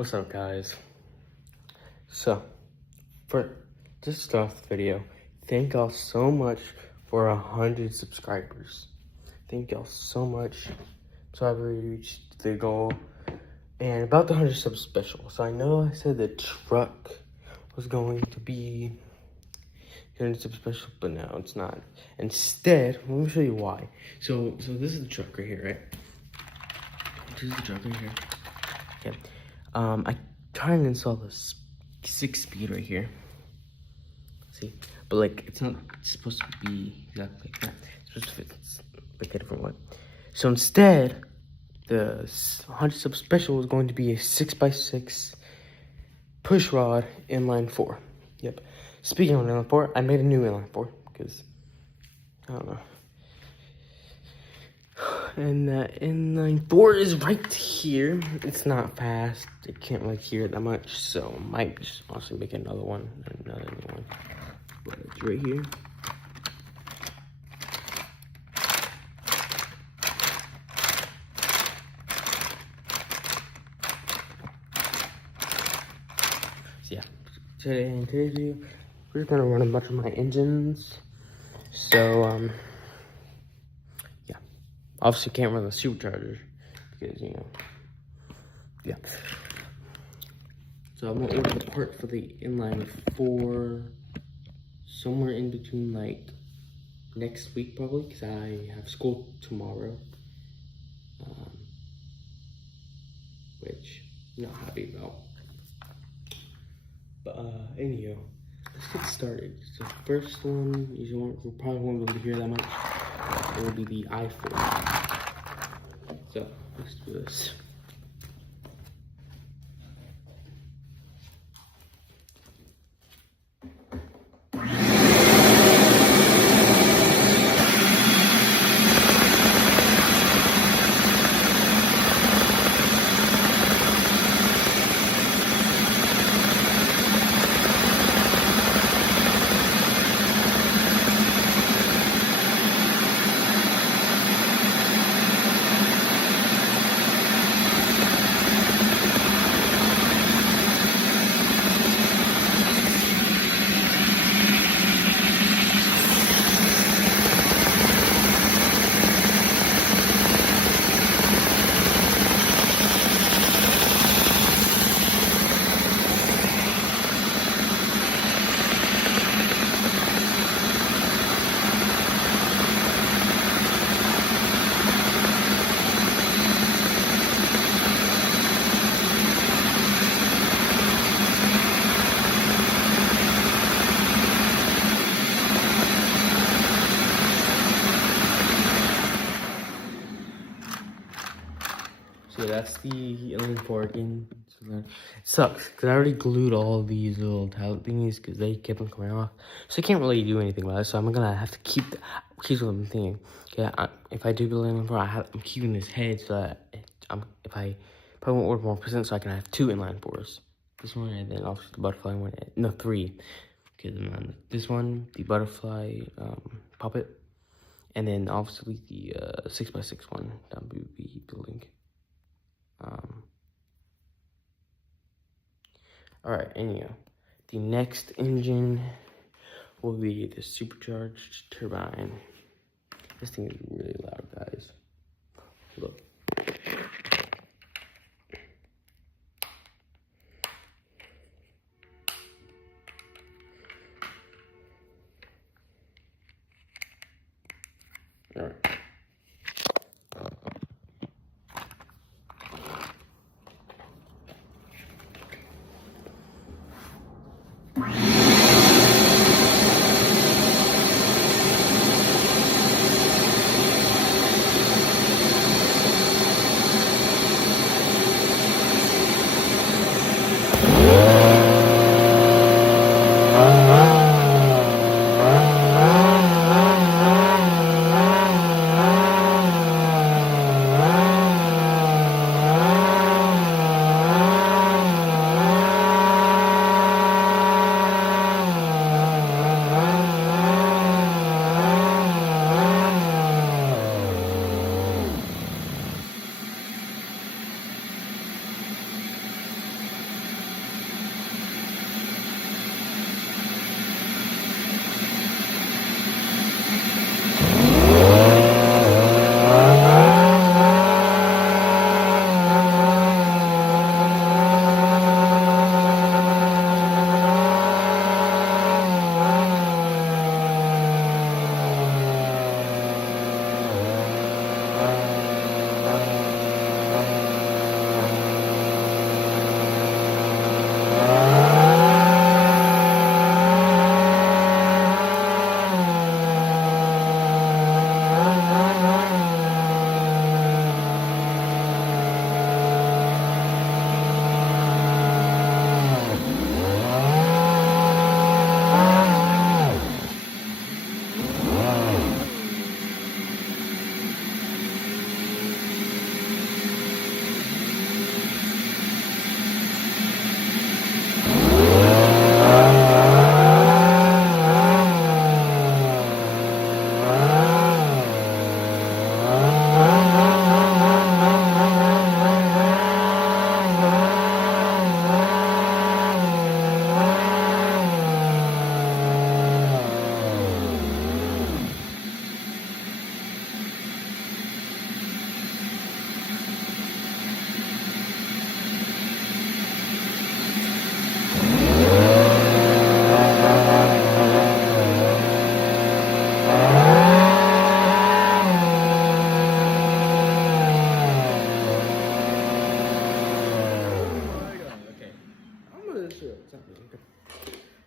What's up, guys? So, for to start the video, thank y'all so much for 100 subscribers. Thank y'all so much. So I've reached the goal, and about the 100 sub special. So I know I said the truck was going to be 100 sub special, but no, it's not. Instead, let me show you why. So this is the truck right here, right? This is the truck right here. Okay. I tried to install this 6-speed right here. See, but like it's not supposed to be exactly like that. It's supposed to fit like a different one. So instead, the 100 sub special was going to be a 6x6 push rod inline 4. Yep. Speaking of inline 4, I made a new inline 4 because I don't know. And inline 4 is right here. It's not fast. I can't really hear it that much, so I might just honestly make another one, another new one. But it's right here. So yeah, today's video, we're just gonna run a bunch of my engines. So yeah, obviously can't run the supercharger because yeah. So I'm gonna order the part for the inline 4 somewhere in between like next week probably, because I have school tomorrow, which I'm not happy about. But anyhow, let's get started. So first one, you probably won't be able to hear that much. It will be the i4. So let's do this. So that's the inline 4 again. So that sucks because I already glued all these little talent thingies because they kept on coming off. So I can't really do anything about it. So I'm gonna have to keep. Here's what I'm thinking. Okay, if I do build inline 4, I'm keeping this head so that if I probably won't order more percent, so I can have 2 inline 4s. This one and then obviously the butterfly one. No, 3. Okay, then this one, the butterfly puppet, and then obviously the 6x6 one that we will be building. Alright, anyhow, the next engine will be the supercharged turbine. This thing is really loud, guys. Look. Alright.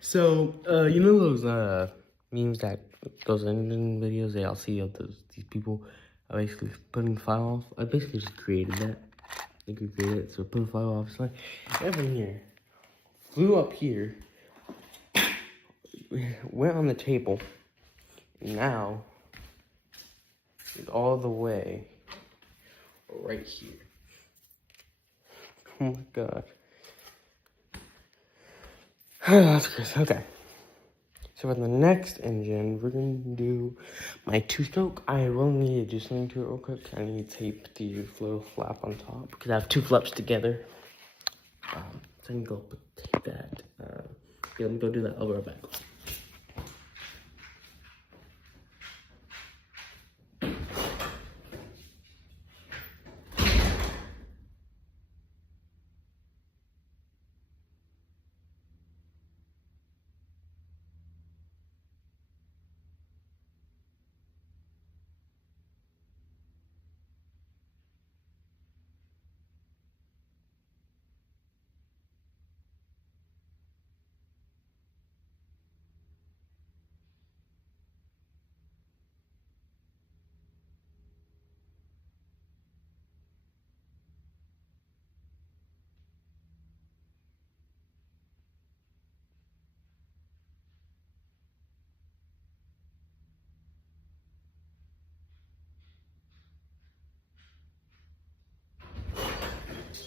So, you know those memes that those engine videos that I'll see of these people basically putting the file off? I basically just created that. I created it, so put the file off. It's like everything here flew up here, went on the table, and now it's all the way right here. Oh my god. That's crazy. Okay. So for the next engine, we're going to do my two-stroke. I will need to do something to it real quick. I need to tape the little flap on top because I have two flaps together. So I can go tape that. Yeah, let me go do that. I'll be right back.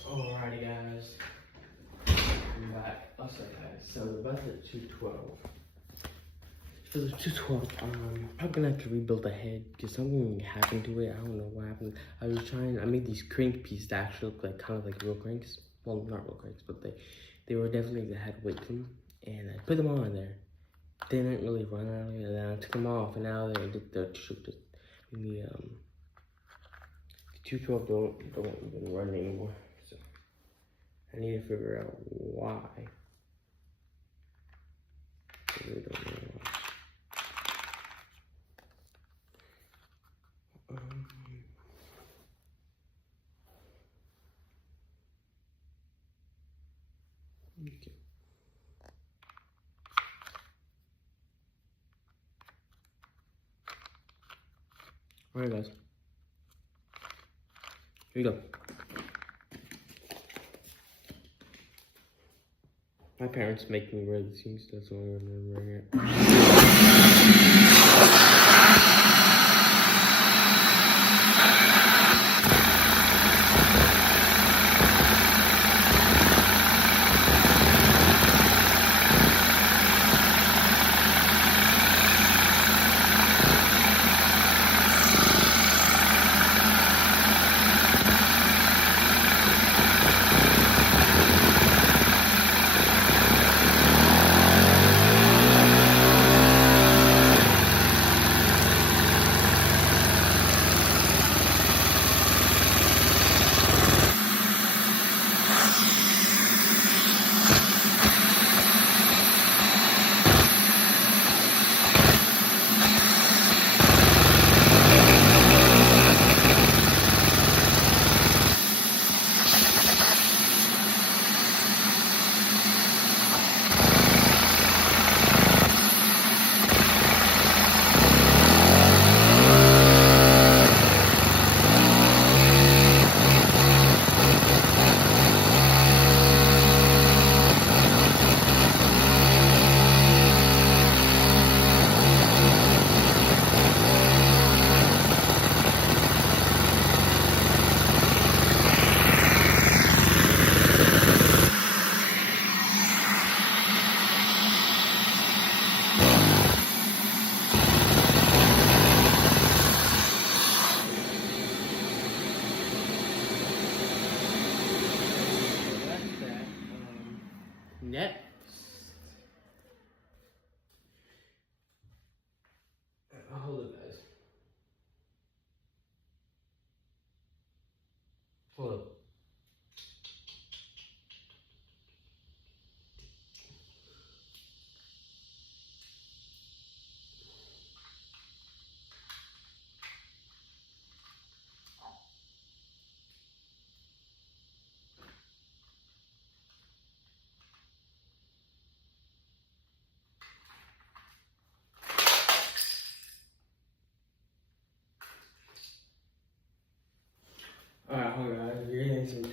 Alrighty guys, I'm back. Okay guys, so we're about at 212. For the 212, I'm probably gonna have to rebuild the head because something happened to it. I don't know what happened. I made these crank pieces that actually look like kind of like real cranks. Well, not real cranks, but they were definitely, they had weight to them. And I put them on there. They didn't really run out of it, and then I took them off, and now they did the 212 don't even run anymore. So I need to figure out why. I really don't know why. Okay. Alright guys. Here you go. My parents make me wear these things, that's why I'm remembering it.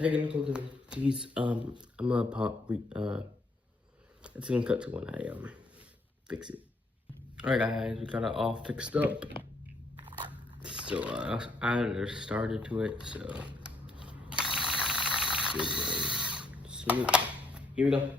technical difficulties. I'm gonna it's gonna cut to when I fix it. Alright guys, we got it all fixed up. So I added a starter to it, so smooth. Here we go.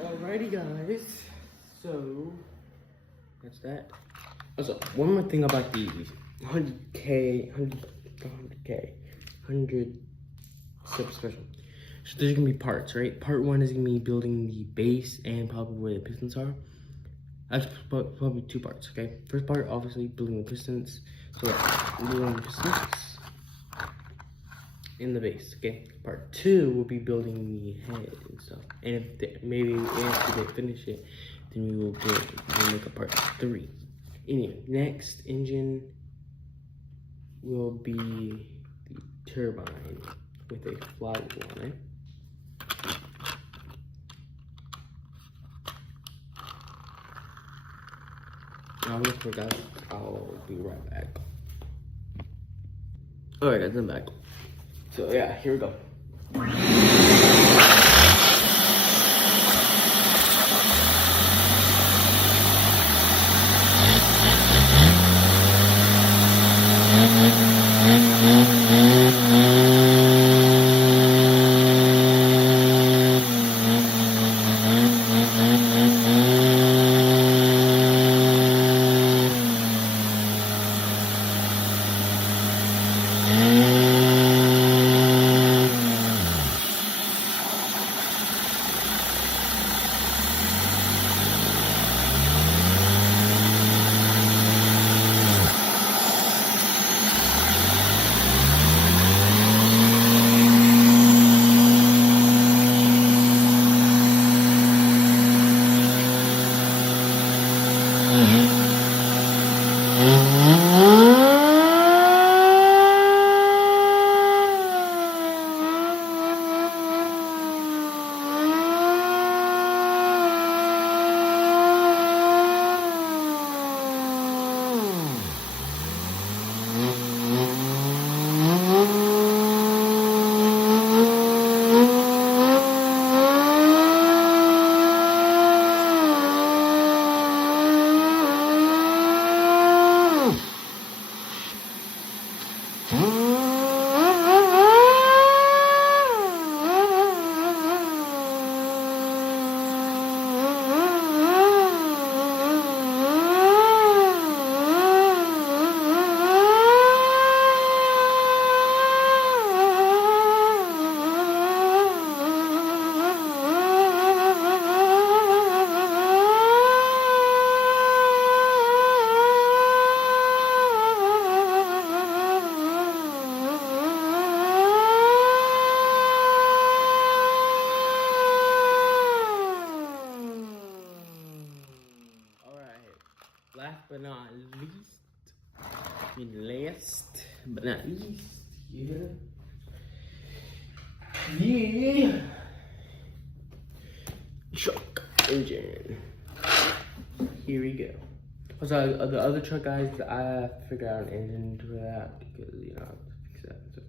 Alrighty guys, so that's that. Also, one more thing about these 100K sub special. So there's gonna be parts, right? Part 1 is gonna be building the base and probably where the pistons are. Actually, probably 2 parts, okay? First part, obviously, building the pistons. So building the pistons in the base, okay? Part 2 will be building the head and stuff. And if they finish it, then we'll make a part 3. Anyway, next engine will be the turbine with a flywheel on it. I almost forgot. I'll be right back. Alright guys, I'm back. So yeah, here we go. But not least, yeah. Truck engine. Here we go. So the other truck, guys, I have to figure out an engine for that because I have to fix that and stuff.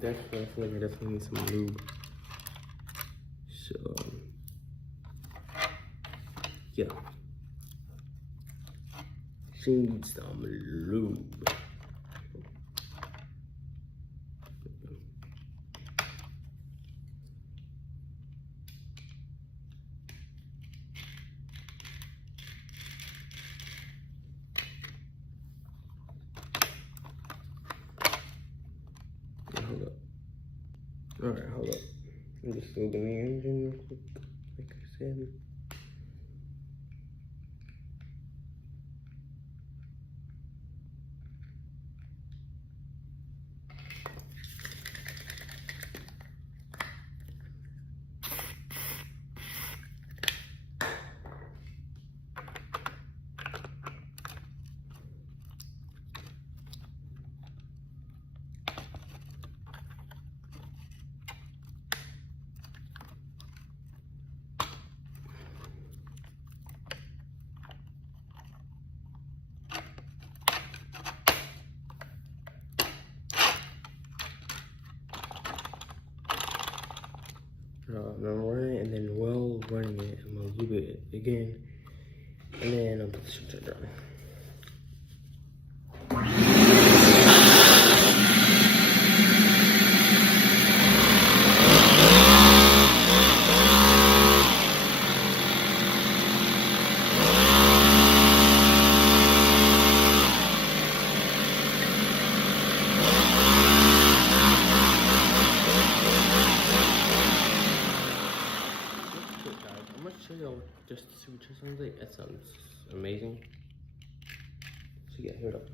Definitely, I feel like I definitely need some lube. So, yeah. She needs some lube. Hold up. Alright, hold up. I'm just lubing the engine real quick, like I said. I'm running it, and then while running it, I'm gonna lube it again, and then I'm gonna put the switch on. I'm gonna show y'all just to see what it sounds like. That sounds amazing. So yeah, here it up.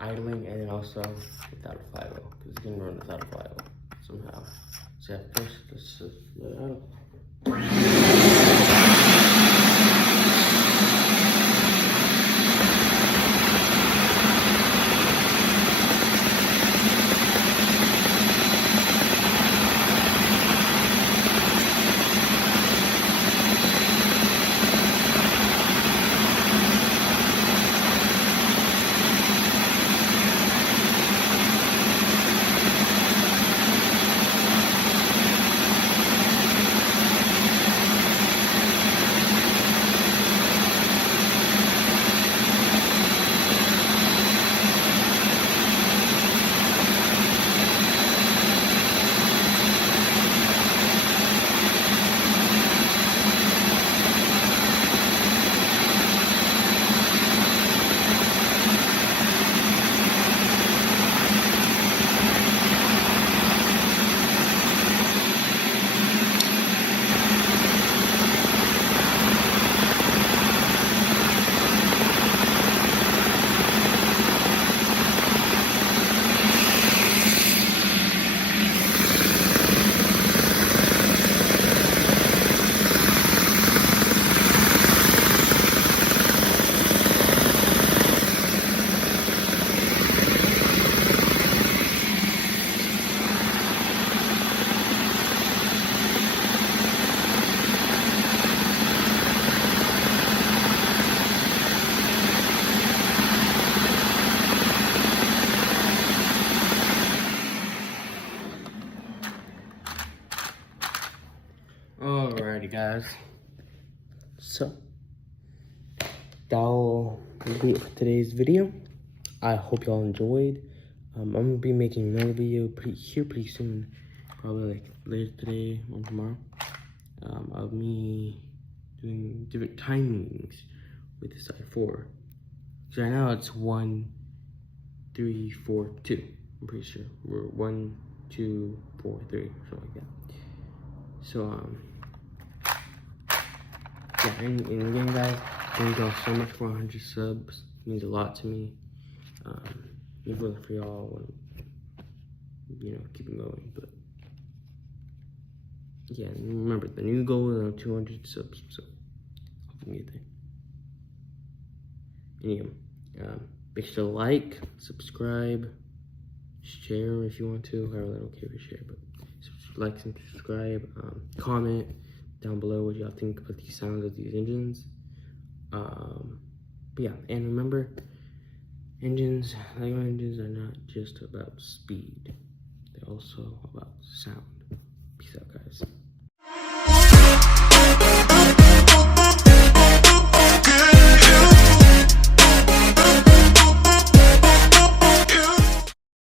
idling, and then also without a 5.0, because it can run without a 5.0 somehow. So yeah, first, let's just let it idle. Alrighty guys, so that'll be it for today's video. I hope y'all enjoyed. I'm gonna be making another video pretty soon, probably like later today or tomorrow, of me doing different timings with the side 4. So right now it's 1, 3, 4, 2. I'm pretty sure we're 1, 2, 4, 3, something like that. So yeah, and again guys, thank y'all so much for 100 subs. It means a lot to me. It wasn't for y'all, you know, keep it going. But yeah, and remember the new goal is 200 subs, so hopefully get there. Anyway, make sure to like, subscribe, share if you want to. I really don't care if you share, but like and subscribe. Comment down below what y'all think about the sounds of these engines. But yeah, and remember, LEGO engines are not just about speed, they're also about sound. Peace out, guys.